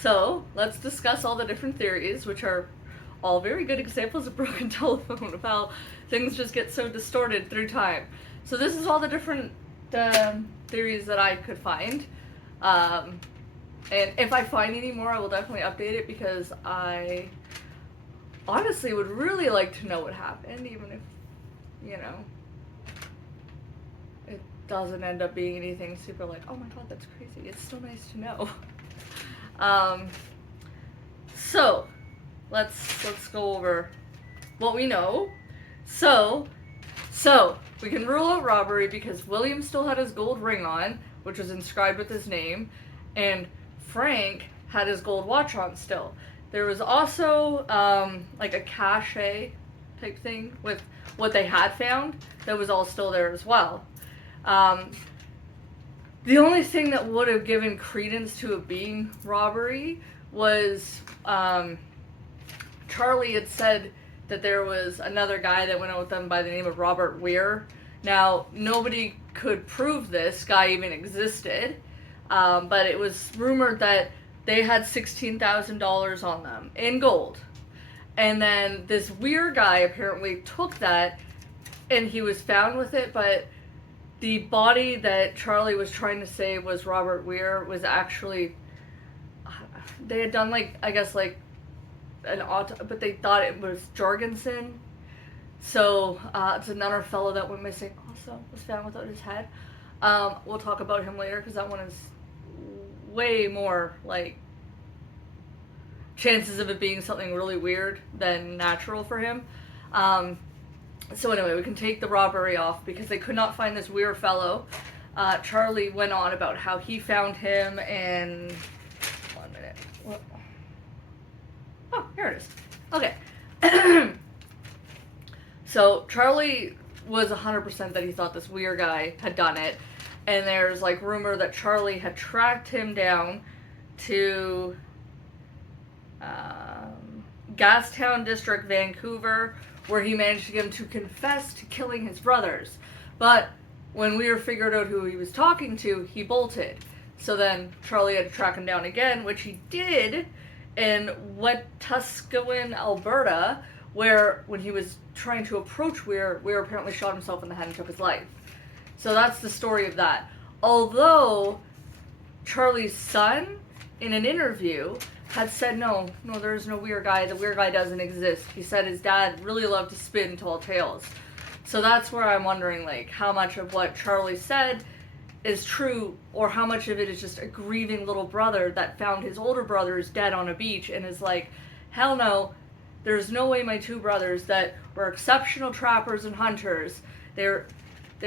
So let's discuss all the different theories, which are all very good examples of broken telephone, of how things just get so distorted through time. So this is all the different theories that I could find. Um, and if I find any more, I will definitely update it because I honestly would really like to know what happened, even if, you know, it doesn't end up being anything super like, oh my god, that's crazy. It's so nice to know. um, so let's go over what we know. So we can rule out robbery because William still had his gold ring on, which was inscribed with his name, and Frank had his gold watch on still. There was also like a cache type thing with what they had found that was all still there as well. Um, the only thing that would have given credence to it being robbery was Charlie had said that there was another guy that went out with them by the name of Robert Weir. Now, nobody could prove this guy even existed, but it was rumored that they had $16,000 on them in gold. And then this Weir guy apparently took that and he was found with it, but the body that Charlie was trying to say was Robert Weir was actually, they had done like, I guess like an but they thought it was Jorgensen. So it's another fellow that went missing. Also was found without his head. We'll talk about him later because that one is way more like chances of it being something really weird than natural for him. So anyway, we can take the robbery off because they could not find this weird fellow. Charlie went on about how he found him and 1 minute. What? Oh, here it is. Okay. So Charlie was 100% that he thought this weird guy had done it. And there's like rumor that Charlie had tracked him down to Gastown District, Vancouver, where he managed to get him to confess to killing his brothers. But when Weir figured out who he was talking to, he bolted. So then Charlie had to track him down again, which he did in Wetaskiwin, Alberta, where when he was trying to approach Weir, Weir apparently shot himself in the head and took his life. So that's the story of that. Although Charlie's son, in an interview, had said no, there's no Weir guy. The Weir guy doesn't exist. He said his dad really loved to spin tall tales. So that's where I'm wondering, like, how much of what Charlie said is true, or how much of it is just a grieving little brother that found his older brothers dead on a beach and is like, hell no, there's no way my two brothers that were exceptional trappers and hunters, they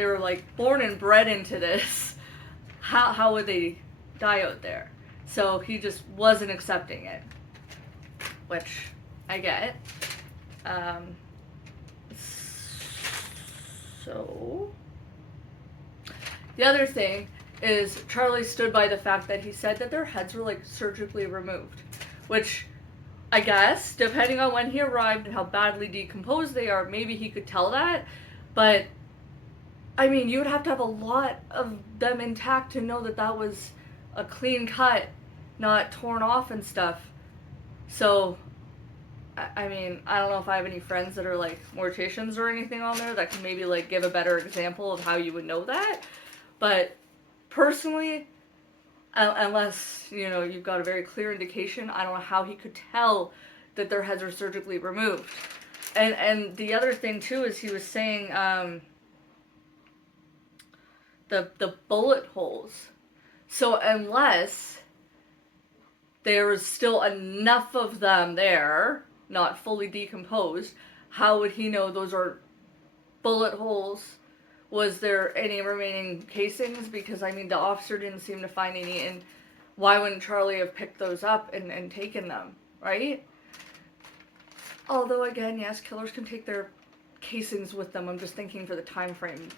were like born and bred into this, how would they die out there? So he just wasn't accepting it, which I get. So the other thing is Charlie stood by the fact that he said that their heads were like surgically removed, which I guess, depending on when he arrived and how badly decomposed they are, maybe he could tell that. But I mean, you would have to have a lot of them intact to know that that was a clean cut, not torn off and stuff. So I mean, I don't know if I have any friends that are like morticians or anything on there that can maybe like give a better example of how you would know that. But personally, unless, you know, you've got a very clear indication, I don't know how he could tell that their heads are surgically removed. And the other thing too is he was saying the bullet holes. So unless there was still enough of them there, not fully decomposed, how would he know those are bullet holes? Was there any remaining casings? Because, I mean, the officer didn't seem to find any, and why wouldn't Charlie have picked those up and taken them, right? Although, again, yes, killers can take their casings with them. I'm just thinking for the time frame.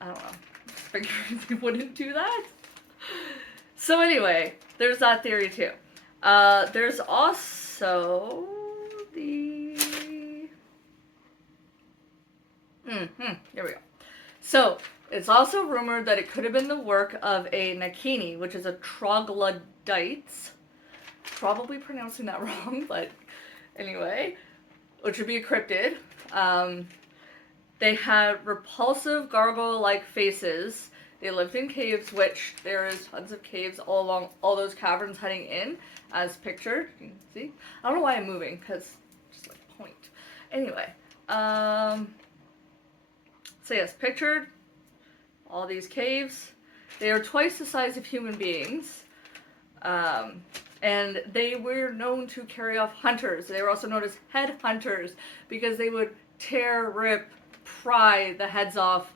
I don't know. Just figuring they wouldn't do that. So anyway, there's that theory too. There's also the... here we go. So, It's also rumored that it could have been the work of a Nakini, which is a troglodytes. Probably pronouncing that wrong, but anyway, which would be a cryptid. They had repulsive gargoyle-like faces. They lived in caves, which there is tons of caves all along all those caverns heading in, as pictured. You can see. I don't know why I'm moving, because just like point. Anyway, so yes, pictured all these caves. They are twice the size of human beings. And they were known to carry off hunters. They were also known as head hunters because they would tear, rip, pry the heads off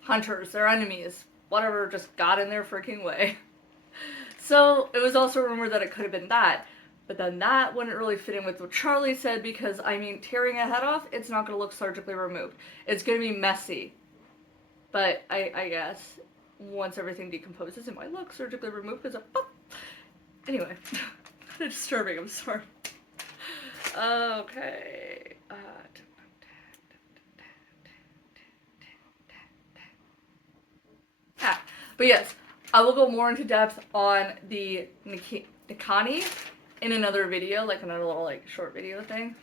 hunters, their enemies, whatever just got in their freaking way. So it was also rumored that it could have been that. But then that wouldn't really fit in with what Charlie said because, I mean, tearing a head off, it's not going to look surgically removed. It's going to be messy. But I guess once everything decomposes, it might look surgically removed because of... Oh. Anyway, kind of disturbing, I'm sorry. Okay. But yes, I will go more into depth on the Nakani in another video, like another little like short video thing.